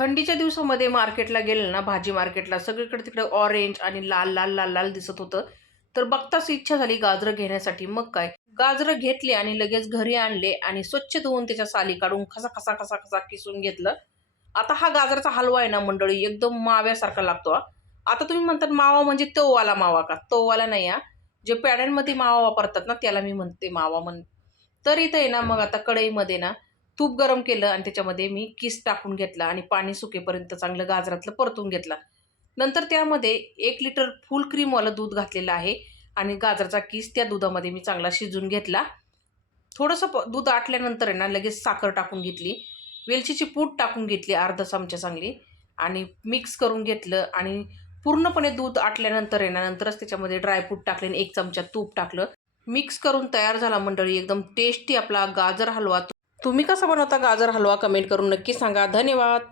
थंडीच्या दिवसामध्ये मार्केटला गेलं ना, भाजी मार्केटला सगळीकडे तिकडे ऑरेंज आणि लाल लाल लाल लाल दिसत होतं. तर बघताच इच्छा झाली गाजरं घेण्यासाठी. मग काय, गाजरं घेतली आणि लगेच घरी आणले आणि स्वच्छ धुवून त्याच्या साली काढून खसा खसा खसा खसा किसून घेतलं. आता हा गाजराचा हलवा आहे ना मंडळी, एकदम माव्यासारखा लागतो हा. आता तुम्ही म्हणतात मावा म्हणजे तववाला मावा का? तववाला नाही हा. जे पेढ्यांमध्ये मावा वापरतात ना, त्याला मी म्हणते मावा तर इथं आहे ना, मग आता कढईमध्ये ना तूप गरम केलं आणि त्याच्यामध्ये मी किस टाकून घेतला आणि पाणी सुकेपर्यंत चांगलं गाजरातलं परतून घेतला. नंतर त्यामध्ये 1 लिटर फुल क्रीमवालं दूध घातलेलं आहे आणि गाजराचा किस त्या दुधामध्ये मी चांगला शिजवून घेतला. थोडंसं दूध आटल्यानंतर आहे ना, लगेच साखर टाकून घेतली. वेलचीची पूड टाकून घेतली अर्धा चमचा चांगली आणि मिक्स करून घेतलं आणि पूर्णपणे दूध आटल्यानंतर आहे ना, नंतरच त्याच्यामध्ये ड्रायफ्रूट टाकले आणि 1 चमचा तूप टाकलं. मिक्स करून तयार झाला मंडळी एकदम टेस्टी आपला गाजर हलवा. तुम्ही कसा बनवता गाजर हलवा कमेंट करून नक्की सांगा. धन्यवाद.